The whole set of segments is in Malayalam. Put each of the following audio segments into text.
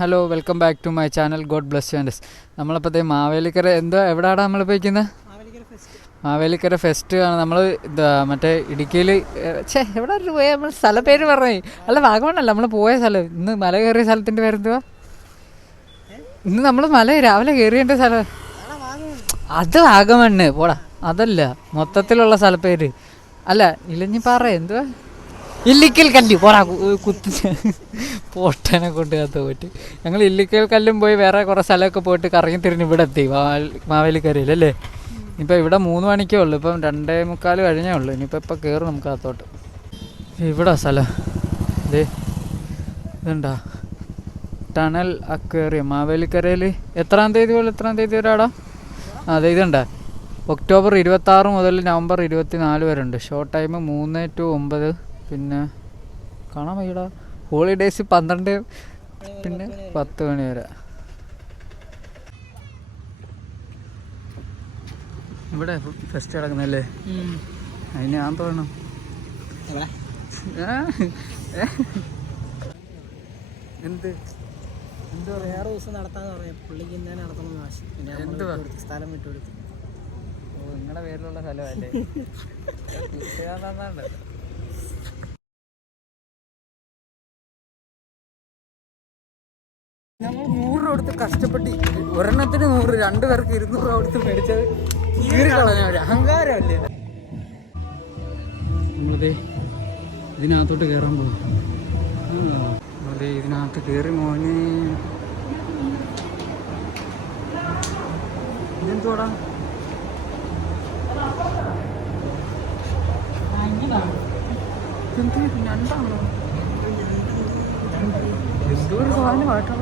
Hello, welcome back to my channel. God bless you and നമ്മളിപ്പോഴത്തെ മാവേലിക്കര എവിടെയാണ് നമ്മൾ പോയിക്കുന്നത്? മാവേലിക്കര ഫെസ്റ്റ് ആണ്. നമ്മൾ മറ്റേ ഇടുക്കിയിൽ എവിടെ പോയ നമ്മൾ സ്ഥലപ്പേര് പറഞ്ഞേ? അല്ല, വാഗമണ്ണല്ല നമ്മൾ പോയ സ്ഥലം. ഇന്ന് മല കയറിയ സ്ഥലത്തിൻ്റെ പേരെന്തുവാ? ഇന്ന് നമ്മൾ രാവിലെ കയറിയ സ്ഥലം അത് വാഗമണ്ണ്. പോടാ, അതല്ല മൊത്തത്തിലുള്ള സ്ഥലപ്പേര്. അല്ല, ഇലഞ്ഞിപ്പാറ എന്തുവാ? ഇല്ലിക്കൽ കല്ല്. പോടാ, പോട്ടനെ കൊണ്ട് പോയിട്ട് ഞങ്ങൾ ഇല്ലിക്കൽ കല്ലും പോയി വേറെ കുറേ സ്ഥലമൊക്കെ പോയിട്ട് കറങ്ങി തിരിഞ്ഞ് ഇവിടെ എത്തി മാവേലിക്കരയിലല്ലേ. ഇപ്പം ഇവിടെ 3 മണിക്കേ ഉള്ളൂ. ഇപ്പം 2:45 കഴിഞ്ഞേ ഉള്ളൂ. ഇനിയിപ്പോൾ കയറും നമുക്ക് അകത്തോട്ട്. ഇവിടെ സ്ഥലം ഇതുണ്ടാ, ടണൽ അക്വേറിയം മാവേലിക്കരയിൽ. എത്രാം തീയതി വരാടാ? അതെ, ഇതുണ്ടാ. ഒക്ടോബർ 26 മുതൽ നവംബർ 24 വരെ ഉണ്ട്. Show time 3 to 9. പിന്നെ കാണാൻ വയ്യടാ. ഹോളിഡേയ്സ് 12 പിന്നെ 10 മണി വരെ. ഇവിടെ ഫെസ്റ്റ് നടക്കുന്നല്ലേ? അതിന് ഞാൻ തോന്നണം എന്ത് വേറെ ദിവസം നടത്താന്ന് പറയാം. പുള്ളിക്ക് ഇന്നേ നടത്തണം ആശയം. പിന്നെ സ്ഥലം വിട്ടുകൊടുത്തു. ഓ, നിങ്ങളുടെ പേരിലുള്ള സ്ഥലമല്ലേ? നമ്മൾ 100 രൂപ കൊടുത്ത് കഷ്ടപ്പെട്ട് ഒരെണ്ണത്തിന് 100, 2 പേർക്ക് 200 രൂപ കൊടുത്ത് മേടിച്ചത് കളഞ്ഞ ഒരു അഹങ്കാരമല്ലേ? നമ്മളിതേ ഇതിനകത്തോട്ട് കയറാൻ പോകും. ഇതിനകത്ത് കയറി മോനെ. ഇതെന്തോടാ? രണ്ടാണോ? എന്തോ ഒരു സാധനമായിട്ടോ.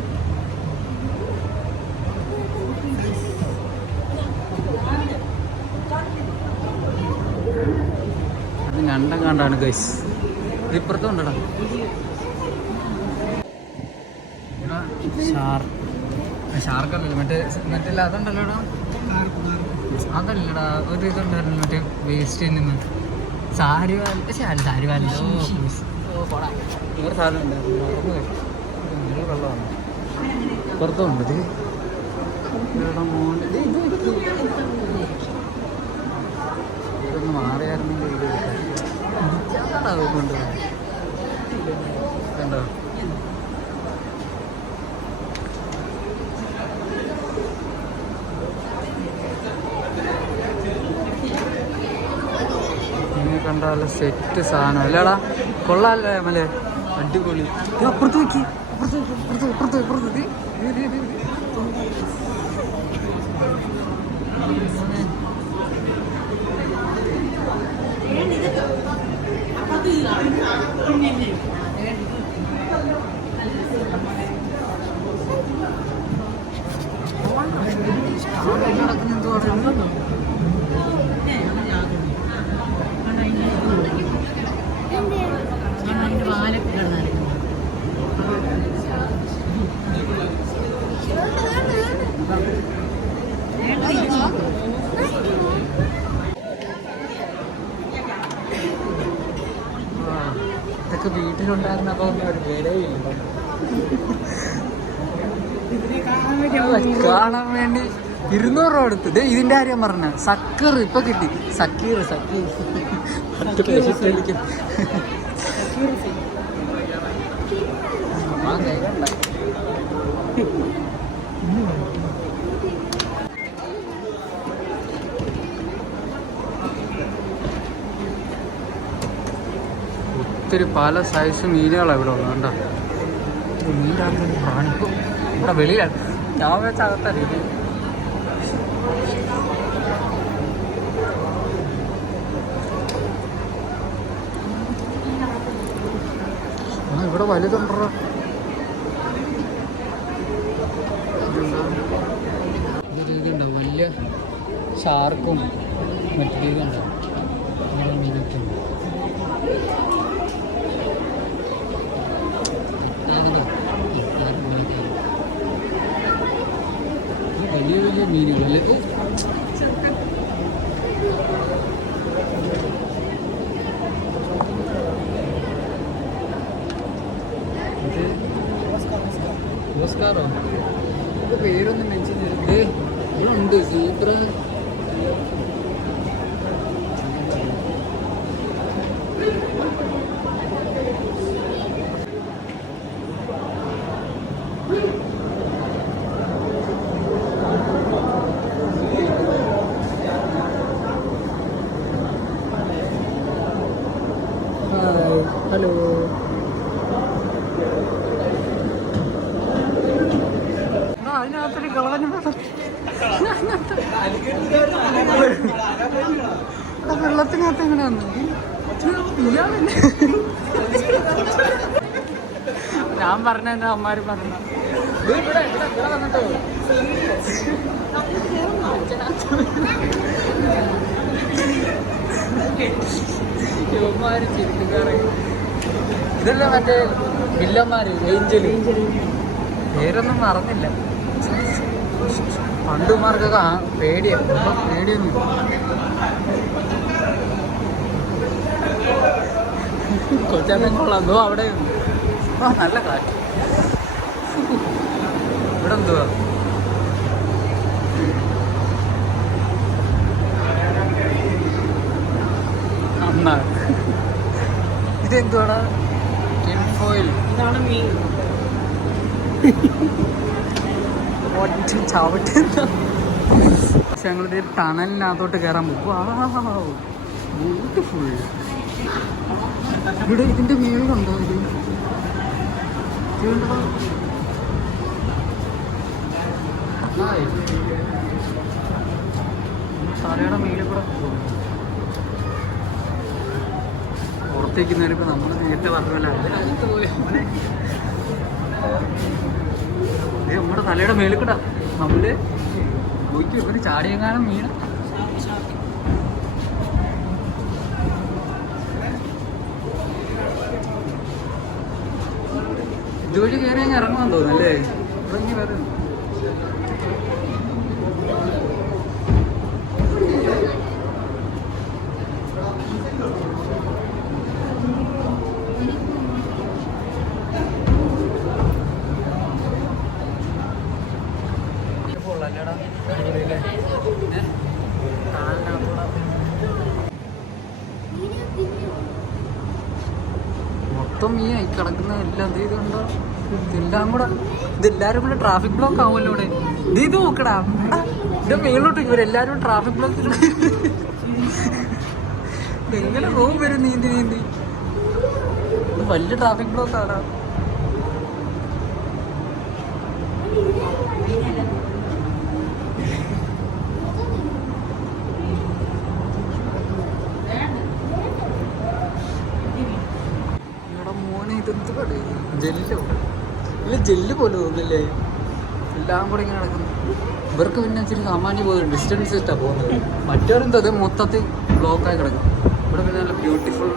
അത് രണ്ടും കണ്ടാണ് ഗൈസ്. ഇപ്പുറത്തും ഉണ്ടടാ ഷാർക്കല്ലല്ലോ, മറ്റേ അതുണ്ടല്ലോടാ. അതല്ലടാ, ഒരു ഇതുണ്ടായിരുന്നു മറ്റേ വേസ്റ്റ് നിന്ന് സാരിവാലോ. വേറെ സാധനം ഉണ്ടായിരുന്നു, വെള്ളമാണ്. പുറത്തുണ്ട് ഇതൊന്ന് മാറിയായിരുന്നെങ്കിൽ കൊണ്ടുപോകും. കണ്ടോ? ഇങ്ങനെ കണ്ടാൽ സെറ്റ് സാധനം അല്ലേടാ? കൊള്ളാല്ലേ മലേ? അടിപൊളി. അപ്പുറത്ത് നോക്കി, അപ്പുറത്ത് ഇതൊക്കെ വീട്ടിലുണ്ടായിരുന്നപ്പോ ഒരു വിലയില്ല. കാണാൻ വേണ്ടി 200 രൂപ കൊടുത്ത്. ഇതിന്റെ കാര്യം പറഞ്ഞ സക്കർ ഇപ്പൊ കിട്ടി. സക്കീർ ഒത്തിരി പല സൈസ് മീനുകളാണ് ഇവിടെ ഉള്ളത്. കണ്ടോ? മീൻ്റെ കാണിക്കും ഇവിടെ വെളിയിലാണ്. ഞാൻ വെച്ച അകത്തറിയില്ല. ഇവിടെ വലുതുണ്ടോ? ഇതുണ്ടോ വലിയ ഷാർക്കും മറ്റേ ഇതുണ്ടോ മീനൊക്കെ. വലിയ വലിയ മീനുകൾ. നമസ്കാരം. പേരൊന്നും മെൻഷൻ ചെയ്തിട്ട് ഇവിടെ ഉണ്ട് സീബ്ര. ഹലോ. അതിനകത്തൊരു കളവനും വെള്ളത്തിനകത്ത് എങ്ങനെയാന്ന് ഞാൻ പറഞ്ഞ എന്റെ അമ്മമാര് പറഞ്ഞ വന്നിട്ടോ യുവന്മാര് ചിരിക്കാറ്. ഇതല്ല മറ്റേ വില്ലന്മാര് ഏഞ്ചല്. പേരൊന്നും മറന്നില്ല. പണ്ടുമാർക്കൊക്കെ പേടിയാണ്. പേടിയൊന്നും കൊച്ചാട്ടൻ കൊള്ളാം. അവിടെ നല്ല കാറ്റ്. ഇവിടെ എന്തുവാ അമ്മ ഇതെന്തുവാടാ? ടിൻഫോയിൽ. ഇതാണ് മീൻ. പക്ഷെ ഞങ്ങളിത് ടണലിനകത്തോട്ട് കയറാൻ പോകും. ബ്യൂട്ടിഫുൾ. ഇവിടെ ഇതിന്റെ മേലുണ്ടോ? തലയുടെ മേലിൽ കൂടെ പുറത്തേക്ക് നേരിപ്പോ നമ്മൾ നേരത്തെ പറഞ്ഞല്ല നമ്മുടെ തലയുടെ മേലിൽ കൂടെ നമ്മള് പോയിക്ക് ഒരു ചാടിയെങ്ങാനും വീണ. ഇതുവഴി കയറി അങ്ങ് ഇറങ്ങാൻ തോന്നുന്നല്ലേ? ഇവിടെ ഇങ്ങനെ വരും. മൊത്തം ഈ ആയി കിടക്കുന്ന എല്ലാം ഇത് കണ്ടോ? ഇതെല്ലാം കൂടെ ഇതെല്ലാരും കൂടെ ട്രാഫിക് ബ്ലോക്ക് ആവുമല്ലോ ഇവിടെ. ഇത് നോക്കടാ, ഇത് മേലോട്ട് ഇവരെല്ലാരും ട്രാഫിക് ബ്ലോക്ക്. എങ്ങനെ പോകും വരും നീന്തി നീന്തി? വലിയ ട്രാഫിക് ബ്ലോക്ക് ആടാ. ജെല്ലോ ഇല്ല, ജെല്ല് പോലെ തോന്നില്ലേ? എല്ലാം കൂടെ ഇങ്ങനെ നടക്കുന്നു. ഇവർക്ക് പിന്നെ ഇച്ചിരി സാമാന്യം പോകുന്നുണ്ട്, ഡിസ്റ്റൻസ് വെച്ചിട്ടാണ് പോകുന്നത്. മറ്റവരെന്തോ അത് മൊത്തത്തിൽ ബ്ലോക്കായി കിടക്കും. ഇവിടെ പിന്നെ നല്ല ബ്യൂട്ടിഫുൾ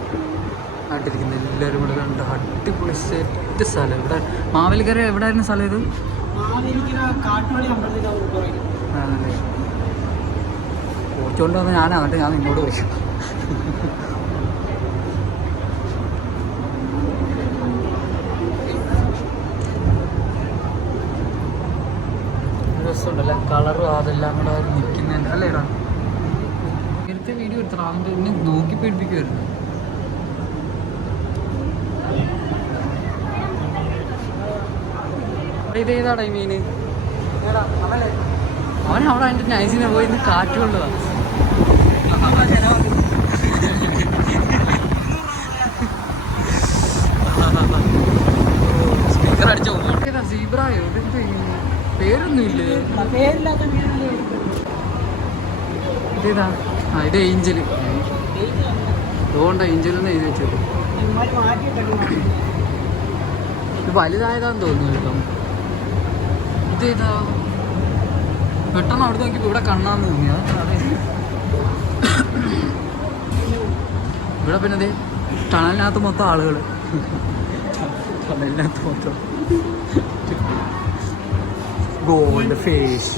ആയിട്ടിരിക്കുന്നത്. എല്ലാവരും കൂടെ കണ്ട് അടിപൊളി സെറ്റ് സ്ഥലം. ഇവിടെ മാവേലിക്കര എവിടെയായിരുന്നു സ്ഥലം ഇത്? ആണല്ലേ? ഓടിച്ചുകൊണ്ട് വന്ന് ഞാനാകട്ടെ, ഞാൻ നിന്നോട് പോയി. രസമുണ്ടല്ലേ കളറും അതെല്ലാം കൂടെ നിൽക്കുന്നതിൻ്റെ അല്ലേടാ. നേരത്തെ വീഡിയോ എടുത്തണം, അതിൻ്റെ എന്നെ നോക്കി പേടിപ്പിക്കുമായിരുന്നു. ഇതേതാടാ ഈ മീന്? അവൻ അവിടെ അതിൻ്റെ നൈസിനെ പോയി കാറ്റ് കൊള്ളതാണ്. സ്പീക്കർ അടിച്ചോ? സീബ്രായോ? ഇതെന്ത് പേരൊന്നുമില്ലേ? ഇതേതാ? ആ, ഇത് ഏഞ്ചല്. അതുകൊണ്ട് ഏഞ്ചലെന്ന് എഴുതി വെച്ചത്. ഇത് വലുതായതാന്ന് തോന്നുന്നു കേട്ടോ. ഇതേതാ? പെട്ടെന്ന് അവിടെ നോക്കിയപ്പോൾ ഇവിടെ കണ്ണാന്ന് തോന്നിയാ. ഇവിടെ പിന്നെ അതെ ടണലിനകത്ത് മൊത്തം ആളുകൾ. ടണലിനകത്ത് മൊത്തം ഗോൾഡ് ഫിഷ്.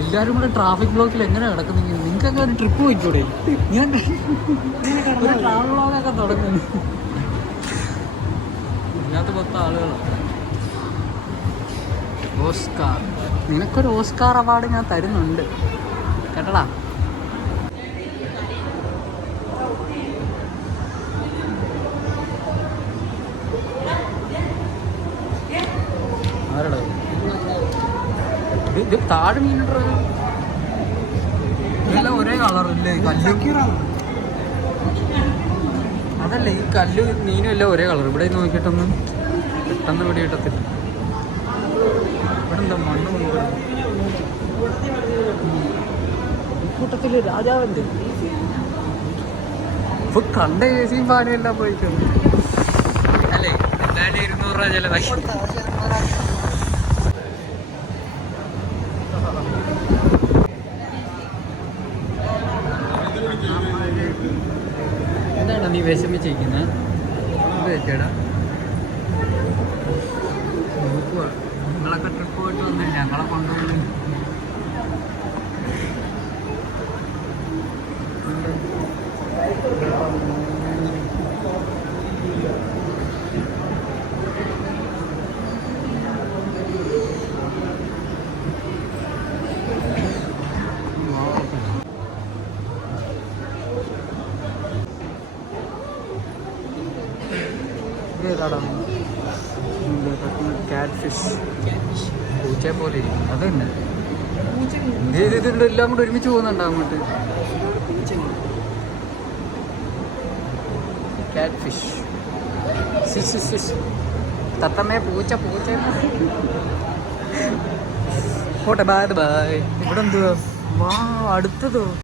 എല്ലാവരും കൂടെ ട്രാഫിക് ബ്ലോക്കിൽ എങ്ങനെ കിടക്കുന്നെങ്കിൽ നിങ്ങൾക്കൊക്കെ ഒരു ട്രിപ്പ് പോയിക്കൂടെ? ഞാൻ ഒരു ട്രാവൽ ബ്ലോഗൊക്കെ തുടങ്ങുന്നു. ഇതിനകത്ത് 10 ആളുകളാണ്. ഓസ്കാർ, നിനക്കൊരു ഓസ്കാർ അവാർഡ് ഞാൻ തരുന്നുണ്ട് കേട്ടടാ. ആരടാ ഇത് താഴെ മീനിട്ടോ? ഇതെല്ലാം ഒരേ കളറില്ലേ കല്ലും? അതല്ല, ഈ കല്ലും മീനും എല്ലാം ഒരേ കളർ. ഇവിടെ നോക്കിയിട്ടൊന്നും പെട്ടെന്ന് ഇവിടെ കിട്ടത്തില്ല. ഇവിടെ എന്താ മണ്ണ് കൊണ്ടുവരുന്നത്? ഈ കൂട്ടത്തില് രാജാവുണ്ട്. ഇപ്പൊ കണ്ട ഏസിയും പാനും എല്ലാം പോയിട്ടുണ്ട് അല്ലേ? എന്തായാലും 200 രൂപ ചെലവായി. എന്താണ് നീ വിഷമിച്ചിരിക്കുന്നത്? എന്ത് വെച്ചേടാ? നിങ്ങളൊക്കെ ട്രിപ്പ് പോയിട്ട് വന്നു, ഞങ്ങളെ കൊണ്ടുപോയി. ക്യാറ്റ് ഫിഷ്, പൂച്ചയെ പോലെ ഇരിക്കും. അത് തന്നെ ഇതുണ്ട്. എല്ലാം കൂടെ ഒരുമിച്ച് പോകുന്നുണ്ടോ അങ്ങോട്ട്? ക്യാറ്റ് ഫിഷ്, തത്തമ്മേ പൂച്ച പോട്ടെ. Bye bye. ഇവിടെ എന്തുവാ? വാ, അടുത്തതോ?